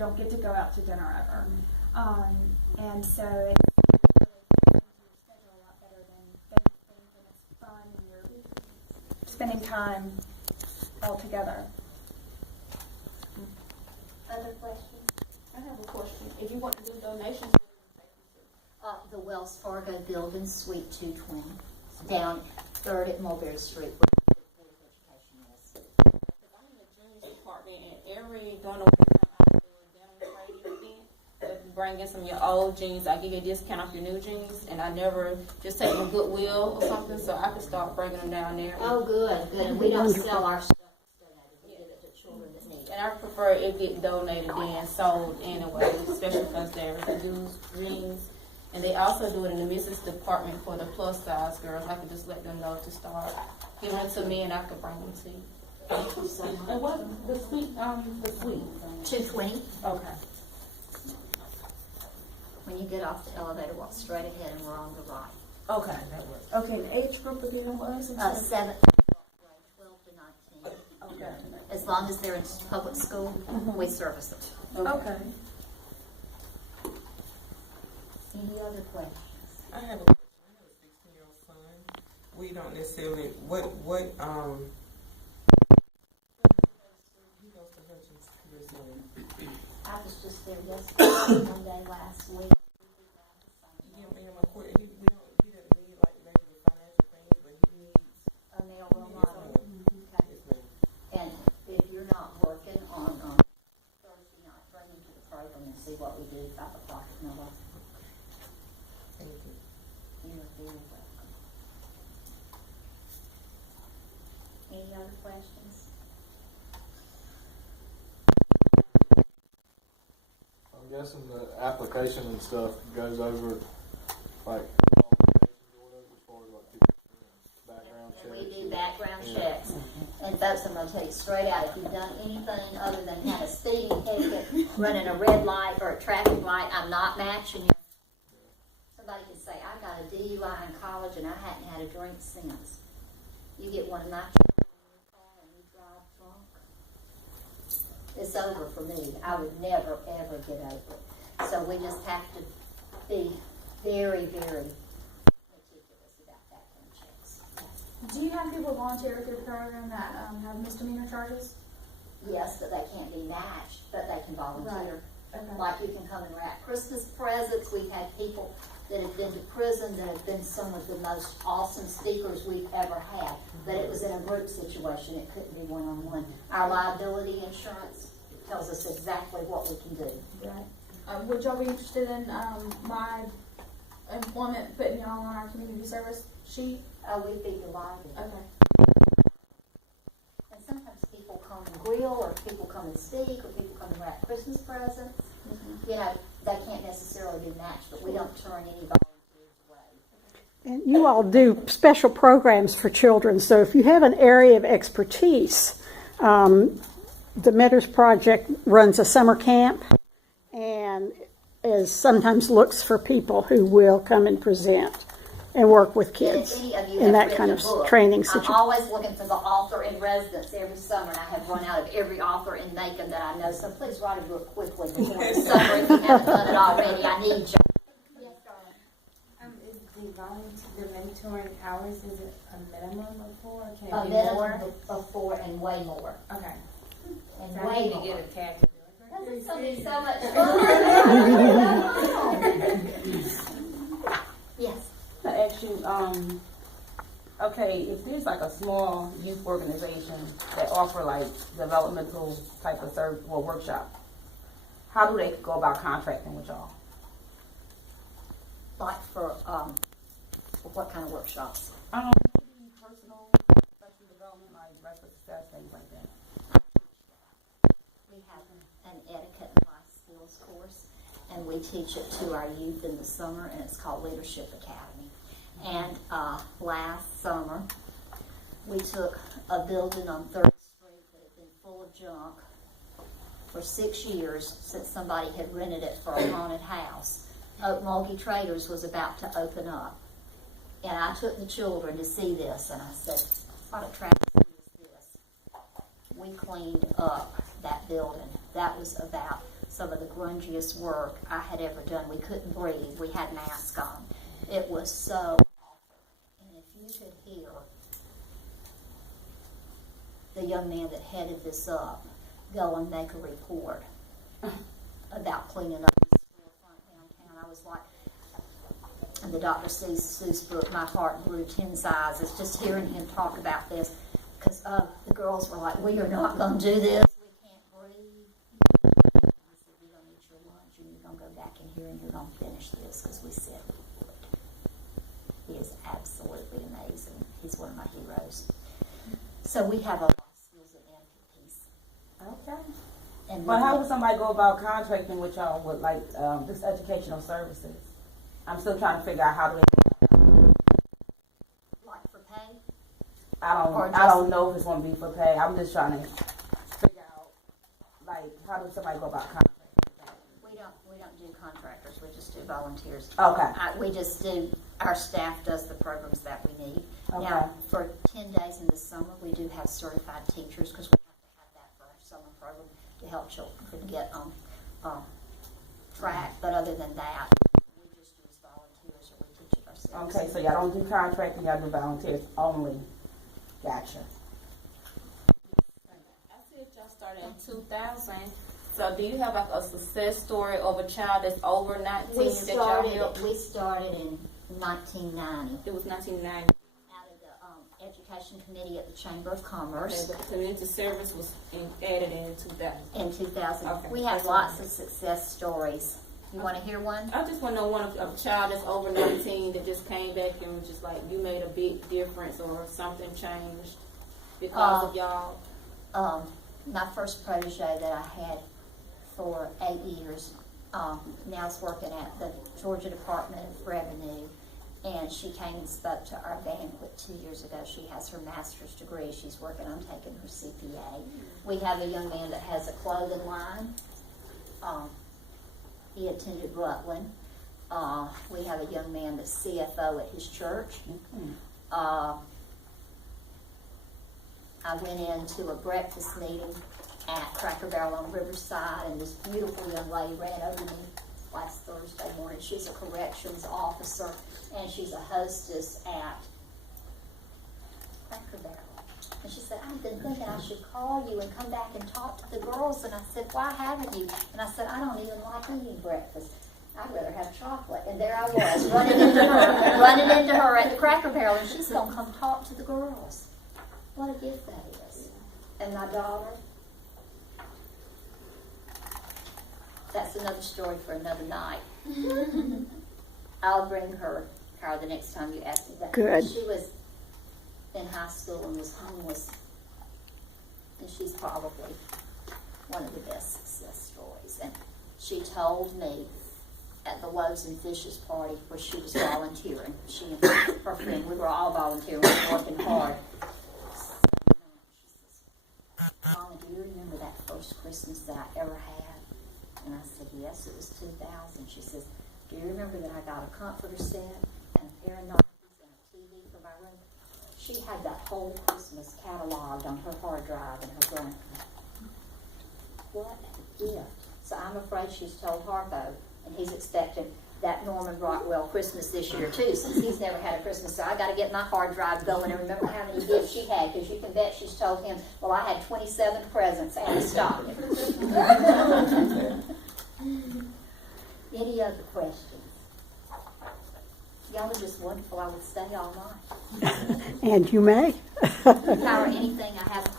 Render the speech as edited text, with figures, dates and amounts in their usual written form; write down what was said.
don't get to go out to dinner ever. And so it really fits into your schedule a lot better than when it's fun and you're spending time all together. Other questions? I have a question. If you want to do donations, The Wells Fargo building, Suite 220, down 3rd at Mulberry Street, where the Board of Education is. I'm in the juniors department, and every donor will come out to a dinner party event. If you bring in some of your old jeans, I give you a discount off your new jeans, and I never just take them to Goodwill or something, so I can start bringing them down there. Oh, good, good. And we don't sell our stuff. We give it to children that need it. And I prefer it get donated and sold anyway, especially because they're used jeans. And they also do it in the missions department for the plus size girls. I could just let them know to start giving it to me, and I could bring them to you. Thank you so much. And what the suite? 220. Okay. When you get off the elevator, walk straight ahead and we're on the right. Okay, that works. Okay, the age group again was? 7th to 12th grade, 12 to 19. Okay. As long as they're in public school, we service them. Okay. Any other questions? I have a question. I have a 16-year-old son. We don't necessarily, what, he goes to Hutchins Christian. I was just there yesterday, one day last week. You give him a quick, he doesn't need like maybe the financial things, but he needs. A nail role model. Okay. Yes, ma'am. And if you're not working on Thursday night, bring him to the program and see what we do 5 o'clock at Miller. Thank you. You are very welcome. Any other questions? I'm guessing the application and stuff goes over like qualifications or whatever as far as like people, background And checks. we do background Yeah. checks. And folks, I'm going to tell you straight out, if you've done anything other than had a speeding ticket, running a red light or a traffic light, I'm not matching you. Somebody can say, I got a DUI in college and I hadn't had a drink since. You get one of my children in your car and you drive drunk, it's over for me. I would never, ever get over it. So we just have to be very, very meticulous about background checks. Do you have people volunteer through the program that have misdemeanor charges? Yes, but they can't be matched, but they can volunteer. Okay. Like you can come and wrap Christmas presents. We've had people that have been to prison that have been some of the most awesome speakers we've ever had. But it was in a group situation. It couldn't be one-on-one. Our liability insurance tells us exactly what we can do. Right. Would y'all be interested in my employment, putting y'all on our community service sheet? Oh, we'd be delighted. Okay. And sometimes people come and grill, or people come and speak, or people come and wrap Christmas presents. You know, they can't necessarily be matched, but we don't turn any volunteers away. And you all do special programs for children, so if you have an area of expertise, the Meadows Project runs a summer camp and sometimes looks for people who will come and present and work with kids If any of you in have that written kind a of book, training I'm situation. always looking for the author in residence every summer, and I have run out of every author in Macon that I know. So please write a book quickly before the summer if you haven't done it already. I need you. Yes, darling. Is the mentoring hours, is it a minimum of 4? Can it A be minimum more? of 4 and way more. Okay. And So I way need to more. get a tag. This is going to be so much fun. Yes. I ask you, okay, if there's like a small youth organization that offer like developmental type of service or workshop, how do they go about contracting with y'all? Like for what kind of workshops? Maybe personal, professional development, like breakfast success, things like that. We have an etiquette and life skills course, and we teach it to our youth in the summer, and it's called Leadership Academy. And last summer, we took a building on 3rd Street that had been full of junk for 6 years since somebody had rented it for a haunted house. Oak Mulkey Traders was about to open up. And I took the children to see this, and I said, what a tragedy is this? We cleaned up that building. That was about some of the grungiest work I had ever done. We couldn't breathe. We had masks on. It was so awful. And if you could hear the young man that headed this up go and make a report about cleaning up the storefront downtown, I was like, and the Dr. Seuss book, my heart grew 10 sizes just hearing him talk about this, because the girls were like, we are not going to do this. We can't breathe. I said, you're going to eat your lunch and you're going to go back in here and you're going to finish this, because we said we would. He is absolutely amazing. He's one of my heroes. So we have a lot of skills and etiquette piece. Okay. And But how would somebody go about contracting with y'all with like this educational services? I'm still trying to figure out how to. like for pay? I don't know if it's going to be for pay. I'm just trying to figure out like how does somebody go about contracting? We don't do contractors. We just do volunteers. Okay. We just do. Our staff does the programs that we need. Okay. Now, for 10 days in the summer, we do have certified teachers because we have to have that for our summer program to help children get on track. But other than that, we just use volunteers or we teach it ourselves. Okay, so y'all don't do contracting, y'all do volunteers only. Gotcha. I said y'all started in 2000. So do you have like a success story of a child that's over 19 We that y'all helped? started in 1990 It was 1990. out of the Education Committee at the Chamber of Commerce. Okay, but community service was added in 2000. In 2000. Okay. We have lots of success stories. You want to hear one? I just want to know one of a child that's over 19 that just came back and was just like, you made a big difference or something changed because of y'all. My first protege that I had for 8 years now is working at the Georgia Department of Revenue, and she came and spoke to our banquet 2 years ago. She has her master's degree. She's working on taking her CPA. We have a young man that has a clothing line. He attended Rutland. We have a young man that's CFO at his church. I went into a breakfast meeting at Cracker Barrel on Riverside, and this beautiful young lady ran over me last Thursday morning. She's a corrections officer, and she's a hostess at Cracker Barrel. And she said, I've been thinking I should call you and come back and talk to the girls. And I said, why haven't you? And I said, I don't even like eating breakfast. I'd rather have chocolate. And there I was, running into her at the Cracker Barrel, and she's going to come talk to the girls. What a gift that is. And my daughter, that's another story for another night. I'll bring her, Cara, the next time you ask me that. Good. She was in high school and was homeless. And she's probably one of the best success stories. And she told me at the Loaves and Fishes party where she was volunteering, she and her friend, we were all volunteering, we were working hard. Mama, do you remember that first Christmas that I ever had? And I said, yes, it was 2000. She says, do you remember that I got a comforter set and a pair of Nikes and a TV for my room? She had that whole Christmas cataloged on her hard drive in her brain. What a gift. So I'm afraid she's told Harpo, and he's expecting that Norman Rockwell Christmas this year too, since he's never had a Christmas. So I got to get my hard drive going and remember how many gifts she had, because you can bet she's told him, well, I had 27 presents and a stocking. Any other questions? Y'all are just wonderful. I would stay all night. And you may. Kyra, anything I haven't